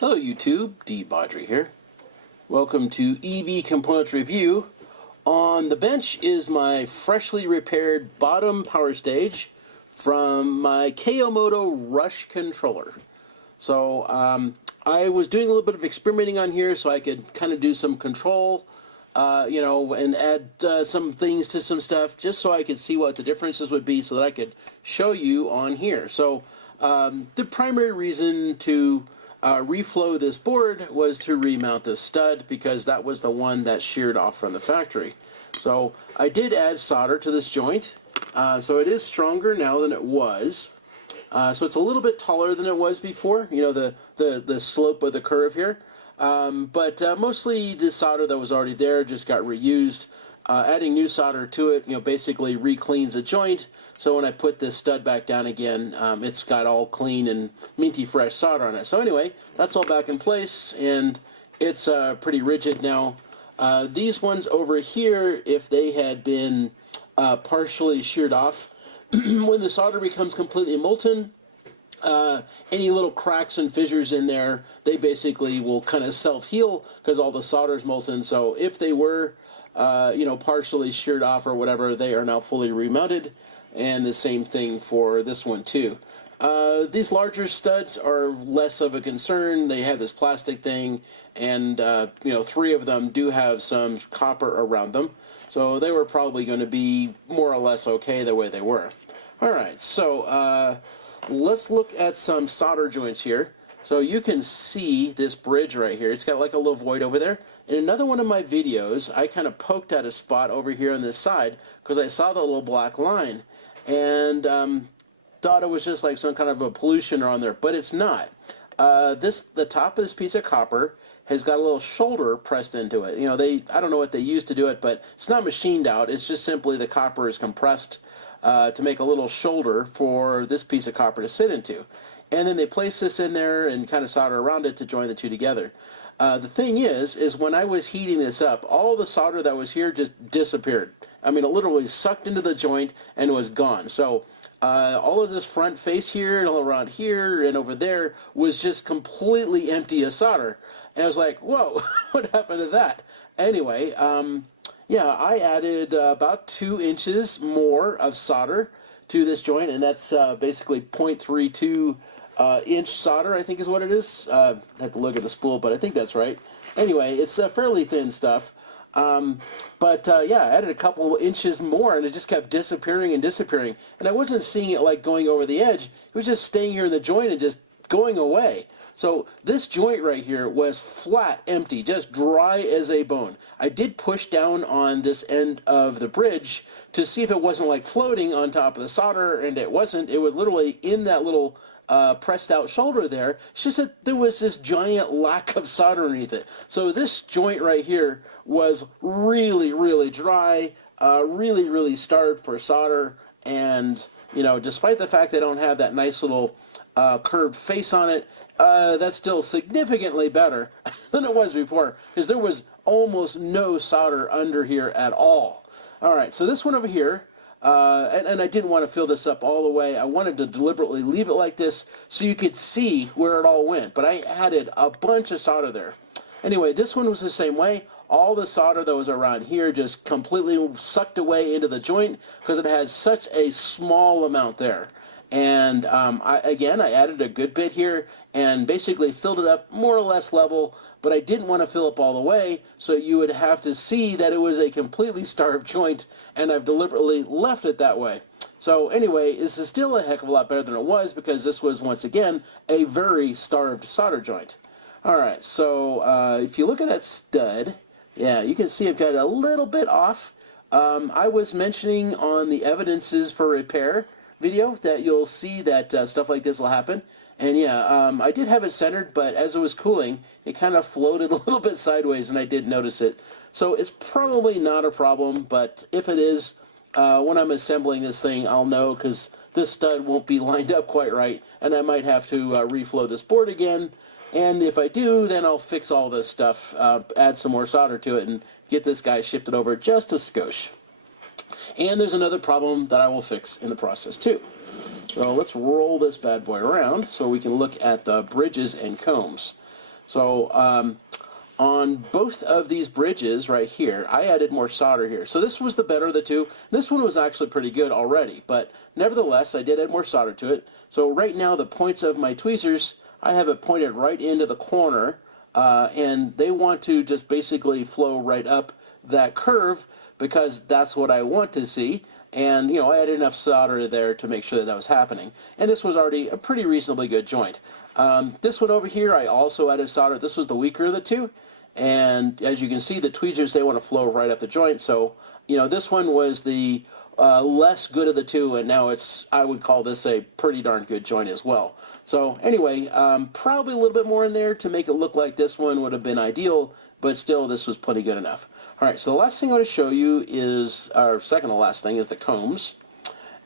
Hello YouTube, De-bodgery here. Welcome to EV Components Review. On the bench is my freshly repaired bottom power stage from my Moto Rush controller. So I was doing a little bit of experimenting on here so I could kind of do some control, and add some things to some stuff just so I could see what the differences would be so that I could show you on here. So the primary reason to reflow this board was to remount this stud because that was the one that sheared off from the factory. So I did add solder to this joint, so it is stronger now than it was. So it's a little bit taller than it was before, the slope of the curve here. But mostly the solder that was already there just got reused. Adding new solder to it, basically re-cleans the joint. So when I put this stud back down again, it's got all clean and minty fresh solder on it. So anyway, that's all back in place, and it's pretty rigid now. These ones over here, if they had been partially sheared off, when the solder becomes completely molten, any little cracks and fissures in there, they basically will kind of self-heal because all the solder is molten. So if they were partially sheared off or whatever, they are now fully remounted. And the same thing for this one too. These larger studs are less of a concern. They have this plastic thing, and 3 of them do have some copper around them. So they were probably going to be more or less okay the way they were. Alright, so let's look at some solder joints here. So you can see this bridge right here. It's got like a little void over there. In another one of my videos, I kind of poked at a spot over here on this side because I saw the little black line and thought it was just like some kind of a pollution on there, but it's not. The top of this piece of copper has got a little shoulder pressed into it. I don't know what they used to do it, but it's not machined out. It's just simply the copper is compressed to make a little shoulder for this piece of copper to sit into. And then they place this in there and kind of solder around it to join the two together. The thing is when I was heating this up, all the solder that was here just disappeared. I mean, it literally sucked into the joint and was gone. So all of this front face here and all around here and over there was just completely empty of solder. And I was like, whoa, what happened to that? Anyway, I added about 2 inches more of solder to this joint, and that's basically 0.32 inch solder, I think is what it is. I have to look at the spool, but I think that's right. Anyway, it's fairly thin stuff. I added a couple inches more, and it just kept disappearing and disappearing. And I wasn't seeing it like going over the edge. It was just staying here in the joint and just going away. So this joint right here was flat, empty, just dry as a bone. I did push down on this end of the bridge to see if it wasn't like floating on top of the solder, and it wasn't. It was literally in that little pressed out shoulder there. It's just that there was this giant lack of solder underneath it. So this joint right here was really, really dry, really, really starved for solder, and despite the fact they don't have that nice little curved face on it, that's still significantly better than it was before, because there was almost no solder under here at all. Alright, so this one over here, and I didn't want to fill this up all the way. I wanted to deliberately leave it like this so you could see where it all went, but I added a bunch of solder there. Anyway, this one was the same way. All the solder that was around here just completely sucked away into the joint because it had such a small amount there. And I added a good bit here and basically filled it up more or less level, but I didn't want to fill up all the way, so you would have to see that it was a completely starved joint, and I've deliberately left it that way. So anyway, this is still a heck of a lot better than it was because this was, once again, a very starved solder joint. Alright, so if you look at that stud, yeah, you can see I've got a little bit off. I was mentioning on the evidences for repair video that you'll see that stuff like this will happen. And yeah, I did have it centered, but as it was cooling, it kind of floated a little bit sideways, and I did notice it. So it's probably not a problem, but if it is, when I'm assembling this thing, I'll know, because this stud won't be lined up quite right, and I might have to reflow this board again. And if I do, then I'll fix all this stuff, add some more solder to it, and get this guy shifted over just a skosh. And there's another problem that I will fix in the process too. So let's roll this bad boy around so we can look at the bridges and combs. So on both of these bridges right here, I added more solder here. So this was the better of the two. This one was actually pretty good already, but nevertheless, I did add more solder to it. So right now, the points of my tweezers, I have it pointed right into the corner, and they want to just basically flow right up that curve because that's what I want to see. And, you know, I added enough solder there to make sure that that was happening. And this was already a pretty reasonably good joint. This one over here, I also added solder. This was the weaker of the two. And as you can see, the tweezers, they want to flow right up the joint. So, you know, this one was the less good of the two, and now I would call this a pretty darn good joint as well. So anyway, probably a little bit more in there to make it look like this one would have been ideal, but still, this was plenty good enough. All right, so the last thing I want to show you is, our second to last thing, is the combs.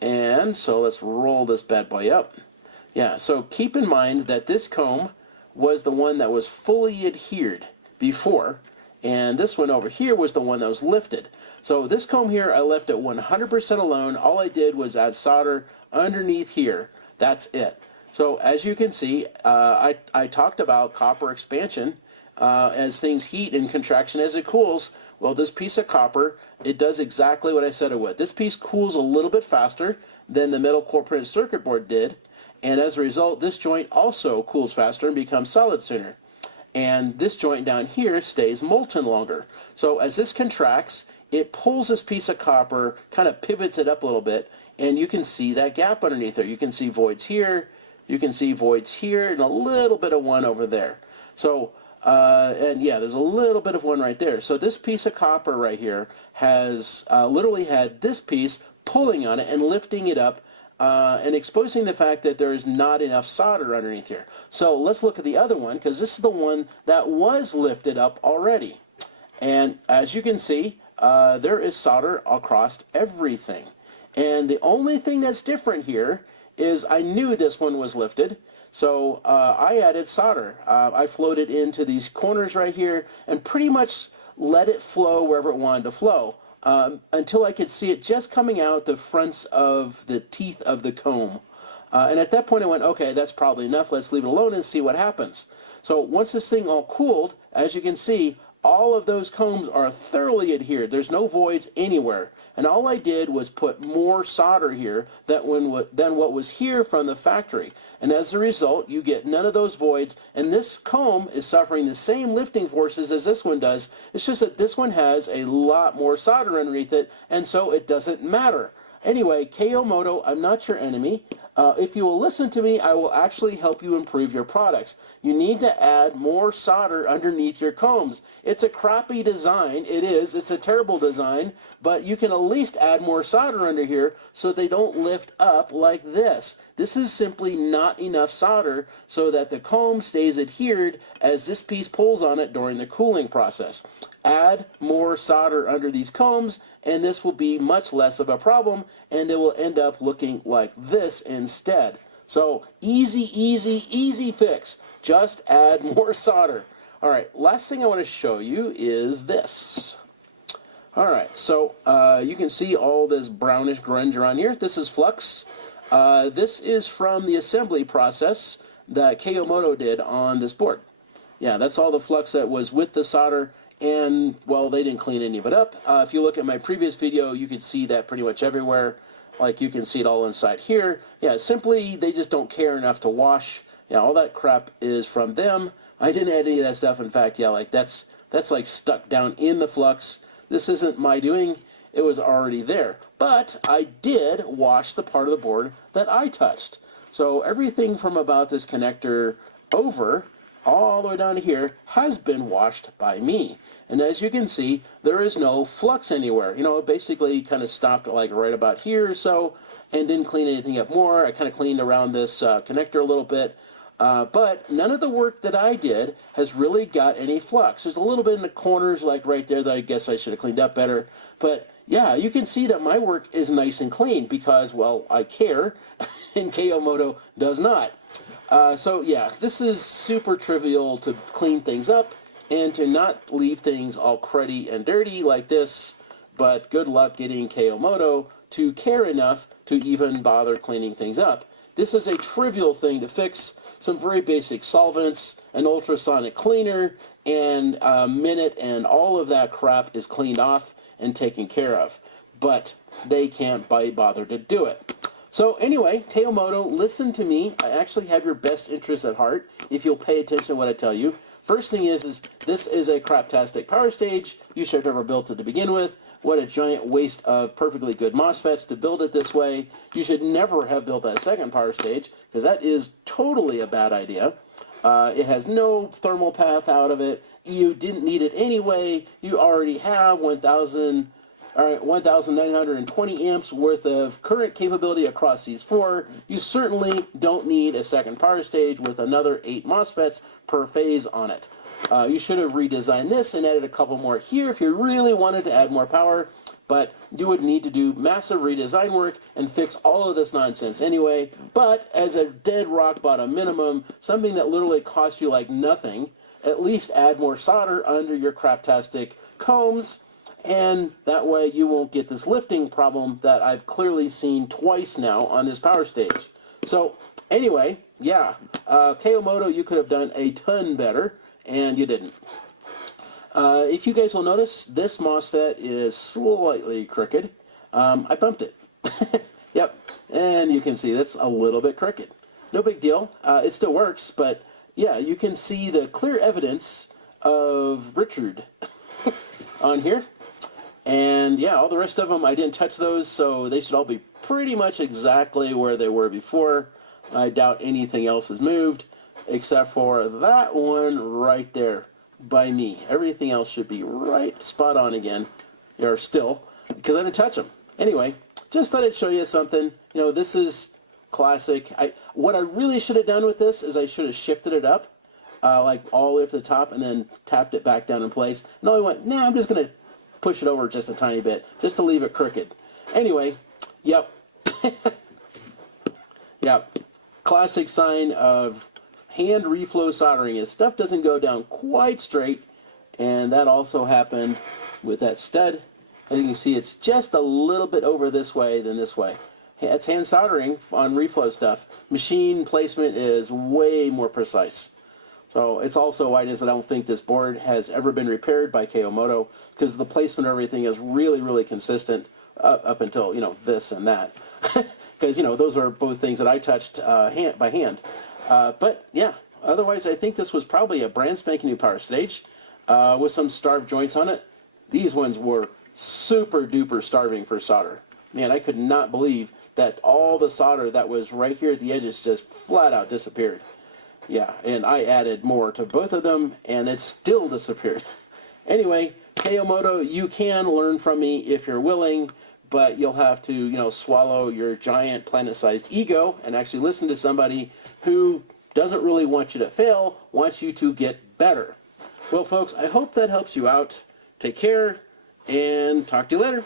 And so let's roll this bad boy up. Yeah, so keep in mind that this comb was the one that was fully adhered before, and this one over here was the one that was lifted. So this comb here, I left it 100% alone. All I did was add solder underneath here. That's it. So as you can see, I talked about copper expansion as things heat and contraction as it cools. Well, this piece of copper, it does exactly what I said it would. This piece cools a little bit faster than the metal core printed circuit board did, and as a result, this joint also cools faster and becomes solid sooner. And this joint down here stays molten longer. So as this contracts, it pulls this piece of copper, kind of pivots it up a little bit, and you can see that gap underneath there. You can see voids here, you can see voids here, and a little bit of one over there. So, and yeah, there's a little bit of one right there. So this piece of copper right here has literally had this piece pulling on it and lifting it up, and exposing the fact that there is not enough solder underneath here. So let's look at the other one, because this is the one that was lifted up already. And as you can see, there is solder across everything. And the only thing that's different here is I knew this one was lifted, so I added solder. I flowed it into these corners right here and pretty much let it flow wherever it wanted to flow. Until I could see it just coming out the fronts of the teeth of the comb. And at that point I went, okay, that's probably enough, let's leave it alone and see what happens. So once this thing all cooled, as you can see, all of those combs are thoroughly adhered. There's no voids anywhere. And all I did was put more solder here than what was here from the factory. And as a result, you get none of those voids. And this comb is suffering the same lifting forces as this one does. It's just that this one has a lot more solder underneath it, and so it doesn't matter. Anyway, Moto, I'm not your enemy. If you will listen to me, I will actually help you improve your products. You need to add more solder underneath your combs. It's a crappy design. It is. It's a terrible design, but you can at least add more solder under here so they don't lift up like this. This is simply not enough solder so that the comb stays adhered as this piece pulls on it during the cooling process. Add more solder under these combs, and this will be much less of a problem, and it will end up looking like this instead. So easy, easy, easy fix. Just add more solder. All right, last thing I want to show you is this. All right, so you can see all this brownish grunge around here. This is flux. This is from the assembly process that Moto did on this board. Yeah, that's all the flux that was with the solder, and, well, they didn't clean any of it up. If you look at my previous video, you can see that pretty much everywhere. Like, you can see it all inside here. Yeah, simply, they just don't care enough to wash. Yeah, all that crap is from them. I didn't add any of that stuff. In fact, yeah, like, that's like stuck down in the flux. This isn't my doing. It was already there. But I did wash the part of the board that I touched. So everything from about this connector over all the way down to here has been washed by me. And as you can see, there is no flux anywhere. You know, it basically kind of stopped like right about here or so, and didn't clean anything up more. I kind of cleaned around this connector a little bit. But none of the work that I did has really got any flux. There's a little bit in the corners, like right there, that I guess I should have cleaned up better. But yeah, you can see that my work is nice and clean because, well, I care, and Moto does not. So yeah, this is super trivial to clean things up and to not leave things all cruddy and dirty like this, but good luck getting Moto to care enough to even bother cleaning things up. This is a trivial thing to fix, some very basic solvents, an ultrasonic cleaner, and a minute, and all of that crap is cleaned off and taken care of. But they can't bother to do it. So anyway, Moto, listen to me. I actually have your best interests at heart if you'll pay attention to what I tell you. First thing is this is a craptastic power stage. You should have never built it to begin with. What a giant waste of perfectly good MOSFETs to build it this way. You should never have built that second power stage, because that is totally a bad idea. It has no thermal path out of it. You didn't need it anyway. You already have 1,920 amps worth of current capability across these four. You certainly don't need a second power stage with another 8 MOSFETs per phase on it. You should have redesigned this and added a couple more here if you really wanted to add more power, but you would need to do massive redesign work and fix all of this nonsense anyway. But as a dead rock bottom minimum, something that literally cost you like nothing, at least add more solder under your craptastic combs, and that way you won't get this lifting problem that I've clearly seen twice now on this power stage. So anyway, yeah, Moto, you could have done a ton better, and you didn't. If you guys will notice, this MOSFET is slightly crooked. I bumped it. Yep, and you can see that's a little bit crooked. No big deal. It still works, but yeah, you can see the clear evidence of Richard on here. And yeah, all the rest of them, I didn't touch those, so they should all be pretty much exactly where they were before. I doubt anything else has moved, except for that one right there by me. Everything else should be right spot on again, or still, because I didn't touch them. Anyway, just thought I'd show you something. You know, this is classic. What I really should have done with this is I should have shifted it up, like all the way up to the top, and then tapped it back down in place. And I went, nah, I'm just going to push it over just a tiny bit, just to leave it crooked. Anyway, yep. Yep. Classic sign of hand reflow soldering is stuff doesn't go down quite straight, and that also happened with that stud. As you can see, it's just a little bit over this way than this way. It's hand soldering on reflow stuff. Machine placement is way more precise. So it's also why it is that I don't think this board has ever been repaired by Moto, because the placement of everything is really, really consistent up until, you know, this and that. Because, you know, those are both things that I touched by hand. But yeah, otherwise I think this was probably a brand spanking new power stage with some starved joints on it. These ones were super duper starving for solder. Man, I could not believe that all the solder that was right here at the edges just flat out disappeared. Yeah, and I added more to both of them, and it still disappeared. Anyway, Moto, you can learn from me if you're willing, but you'll have to, you know, swallow your giant planet-sized ego and actually listen to somebody who doesn't really want you to fail, wants you to get better. Well, folks, I hope that helps you out. Take care, and talk to you later.